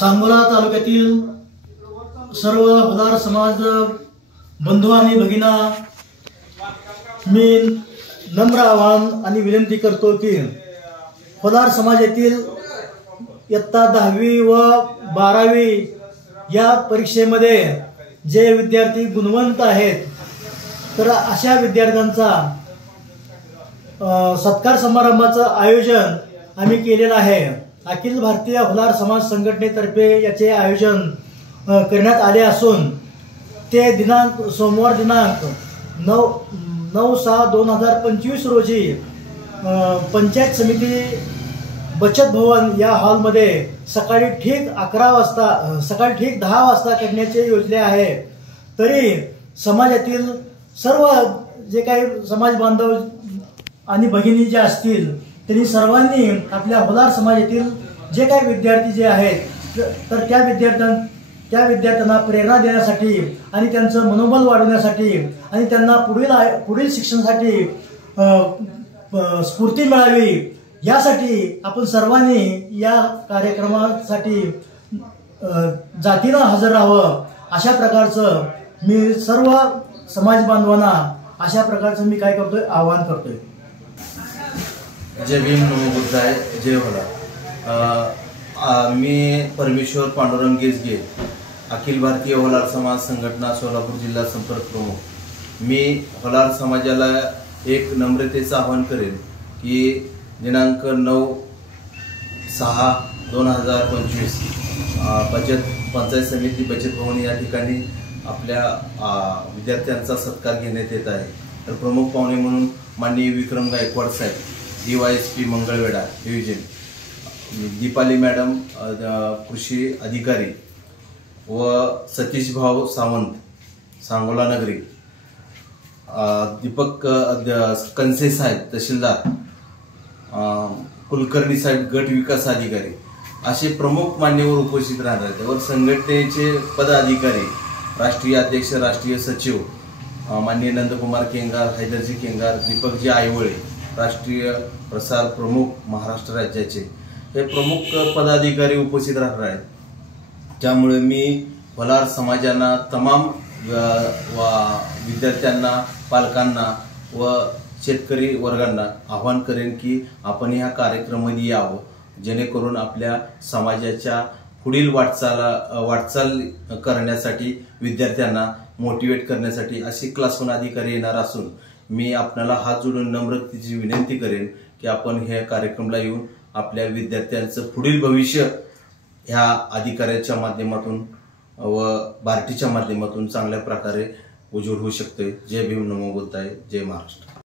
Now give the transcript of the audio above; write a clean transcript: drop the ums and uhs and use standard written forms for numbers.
सांगोला तालुक्यातील सर्व होलार समाज बंधू आणि भगिना मी नम्र आवाहन आणि विनंती करतो की होलार समाजातील इयत्ता 10वी व 12वी या परीक्षेमध्ये जे विद्यार्थी गुणवंत आहेत तर अशा विद्यार्थ्यांचा सत्कार समारंभाचं आयोजन आम्ही केलेलं आहे। अखिल भारतीय होलार समाज संघटनेतर्फे याचे आयोजन करण्यात आले असून ते सोमवार दिनांक 9/6/2025 रोजी पंचायत समिती बचत भवन या हॉलमध्ये सकाळी ठीक 10 वाजता करण्याचे योजले आहे। तरी समाजातील सर्व जे काही समाज बांधव आणि भगिनी जे असतील त्यांनी सर्वांनी आपल्या होलार समाजातील जे काही विद्यार्थी जे आहेत तर त्या विद्यार्थ्यांना प्रेरणा देण्यासाठी आणि त्यांचं मनोबल वाढवण्यासाठी आणि त्यांना पुढील शिक्षणासाठी स्फूर्ती मिळावी यासाठी आपण सर्वांनी या कार्यक्रमासाठी जातीनं हजर राहावं अशा प्रकारचं मी सर्व समाज बांधवांना अशा प्रकारचं मी काय करतोय आवाहन करतोय। जय भीम नमो बुद्धाय जय होलार। मी परमेश्वर पांडुरंग गेजगे अखिल भारतीय होलार समाज संघटना सोलापूर जिल्हा संपर्क प्रमुख। मी होलार समाजाला एक नम्रतेचं आवाहन करेन की दिनांक 9/6/2025 पंचायत समिती बचत भवन या ठिकाणी आपल्या विद्यार्थ्यांचा सत्कार घेण्यात येत आहे। तर प्रमुख पाहुणे म्हणून माननीय विक्रम गायकवाड साहेब DYSP Mangalvedha division, Deepali madam कृषी अधिकारी व सतीश भाऊ सावंत सांगोला नगरी, दीपक कंसे साहेब तहसीलदार, कुलकर्णी साहेब गट विकास अधिकारी असे प्रमुख मान्यवर उपस्थित राहणार आहेत। व संघटनेचे पदाधिकारी राष्ट्रीय अध्यक्ष राष्ट्रीय सचिव माननीय नंदकुमार केंगार, हैदरजी केंगार, दीपकजी आयवळे राष्ट्रीय प्रसार प्रमुख महाराष्ट्र राज्याचे हे प्रमुख पदाधिकारी उपस्थित राहणार आहेत। त्यामुळे मी होलार समाजांना तमाम विद्यार्थ्यांना, पालकांना व शेतकरी वर्गांना आवाहन करेन की आपण ह्या कार्यक्रमामध्ये यावं, जेणेकरून आपल्या समाजाच्या पुढील वाटचाल करण्यासाठी विद्यार्थ्यांना मोटिवेट करण्यासाठी असे क्लास 1 अधिकारी येणार असून मी आपल्याला हात जोडून नम्रतेची विनंती करेन की आपण ह्या कार्यक्रमाला येऊन आपल्या विद्यार्थ्यांचं पुढील भविष्य ह्या अधिकाऱ्याच्या माध्यमातून व बार्टीच्या माध्यमातून चांगल्या प्रकारे उज्वल होऊ शकते। जय भीम नमो बुद्धाय जय महाराष्ट्र।